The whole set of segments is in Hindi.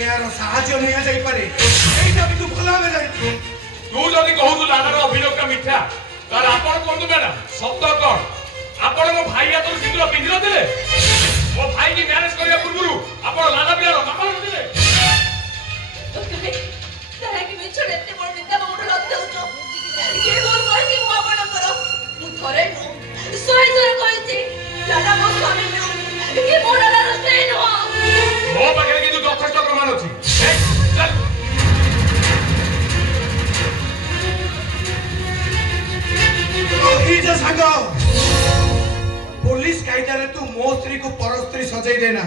यार साहाଯ୍य नहीं आ जाई पारे एटा भी तू भला में जाई तू जदी कहू मिठा तार आपण कोन मैडम सत्य कोन आपण मो भाई हाथ सिंदूर पिंधि नथिले मो भाई की मैरिज करिया पूर्व आपण लाला पिया मामा नथिले तारा की मिछ एते बड़ निंदा मोड लग दउछो के बोल करछि मो आपण करो मु थरे सोय सोय कहछि लाला मो स्वामी नु के मोड लाला रस्ते नो मो पाखे कि यथेष्ट प्रमाण अछि चल जो सांग पुलिस कायदारे तू मो स्त्री को पर स्त्री सजाई देना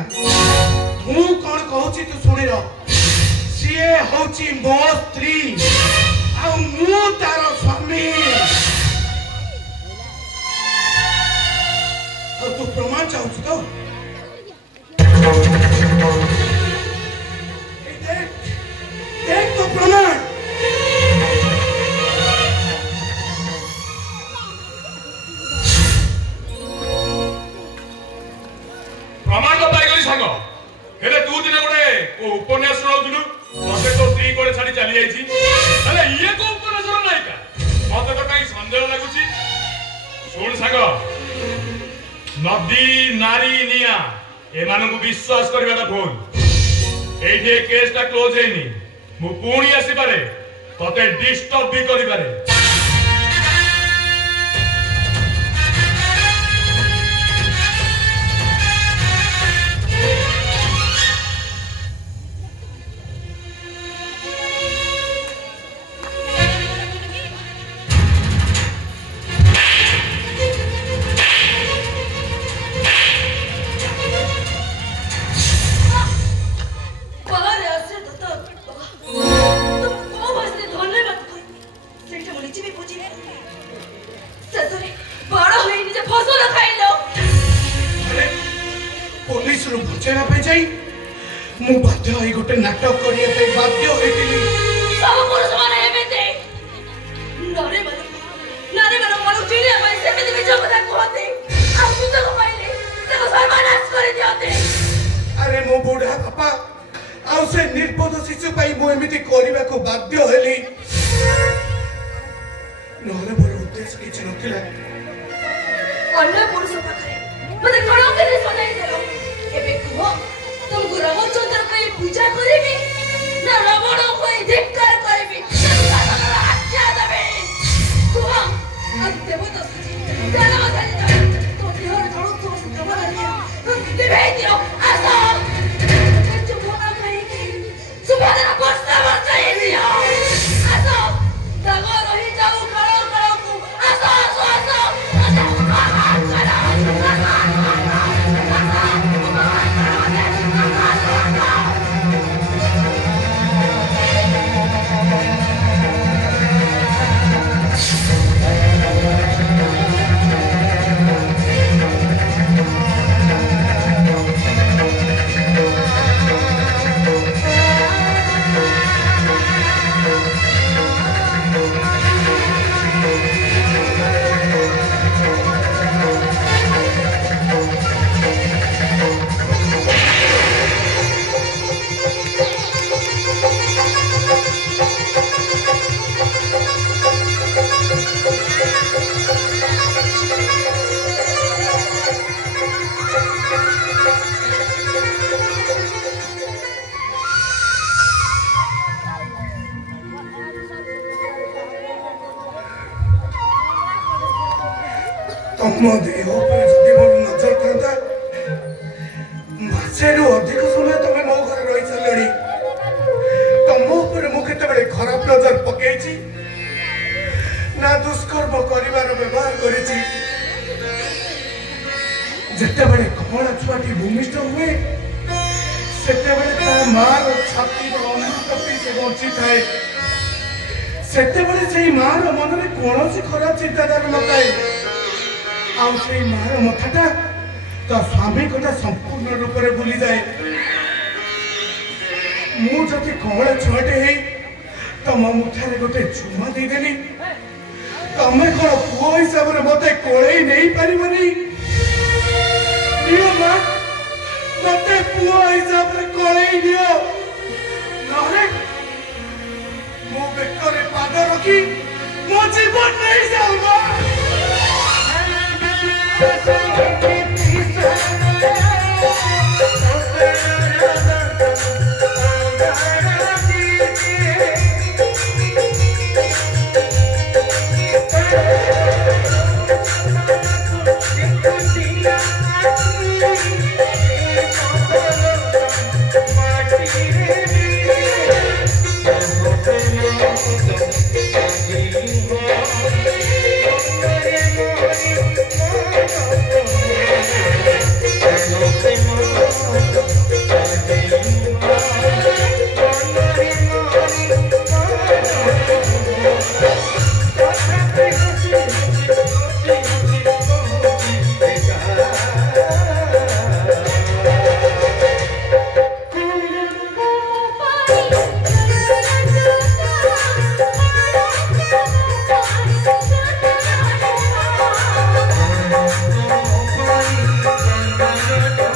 मु कौन कहूची तू सुनी रो सीए होची मो स्त्री आ मु तार स्वामी तू प्रमाण चाहूच तो देख तो प्रमाण प्रमाण तो पाई गली सांग हेले तू दिन गोटे उपन्यास सुनाउथुलु मते तो स्त्री कोले छाडी चली जाईची हेले ये को उपन्यास नायिका मते तो काई संदेह लागुची सुन सांग नदी नारी निया ए मानन को विश्वास करबाटा भूल एठे केसटा क्लोज हेनी मु पुणी आसी पारे तते डिस्टर्ब भी करि पारे मु बाध्य होई गोटे नाटक करिया पे बाध्य होइतिली सब पुरुष माने हेबेते नारे मन मन चिड़िया भाई से में बिजो কথা कहते आ सुतक पाइले तको सर्वनाश कर दियते अरे मो बुढ़ा पापा आ से निर्बोध शिशु पाई मु एमिति करिबा को बाध्य हेली नहले मोर उद्देश्य किछ नथिला अन्य पुरुष पाखरे मते कणो के सजाई देलो एबे कहो तुमको रामचंद्र को पूजा करेबी ना रावण को धिक्कार करेबी हत्या देबे तू हम देवता सुजी दाना बधाई तो देहर जड़ो तो सुद्रवा दिया दिबे दियो आसो जो मोना कहि कि सुभाना बस्ता बस्ता दियो आसो दागो रही जाऊ करो करो को आसो आसो आसो तम देह पर जदि मोर नजर था मासेरु अधिक समय तमे मो घर रही चलणी तम ऊपर मु केते खराब नजर पकेची ना दुष्कर्म करिवार व्यवहार करिची जेते बड़े कमला छुआटी भूमिष्ठ हुए सेते बड़े ता मार छाती रो अमृत पी से बंची थाए सेते बड़े सेही मार मन रे कोनोसी खराब चिंताधारा नथाए आउ से मार मथाटा तो स्वामी कथा संपूर्ण रूप से भूली जाए मु जति कमला छुआटे हे तम मुठारे गोटे चुमा देदेली तमे कौन पुओ हिसाब से मत कोड़े नहीं पारिबनी दियो मां मत पुओ हिसाब से कोड़े दियो नहले मो बेकरे पाद रखी ମୋ ଜୀବନ ନେଇଯାଉ ମା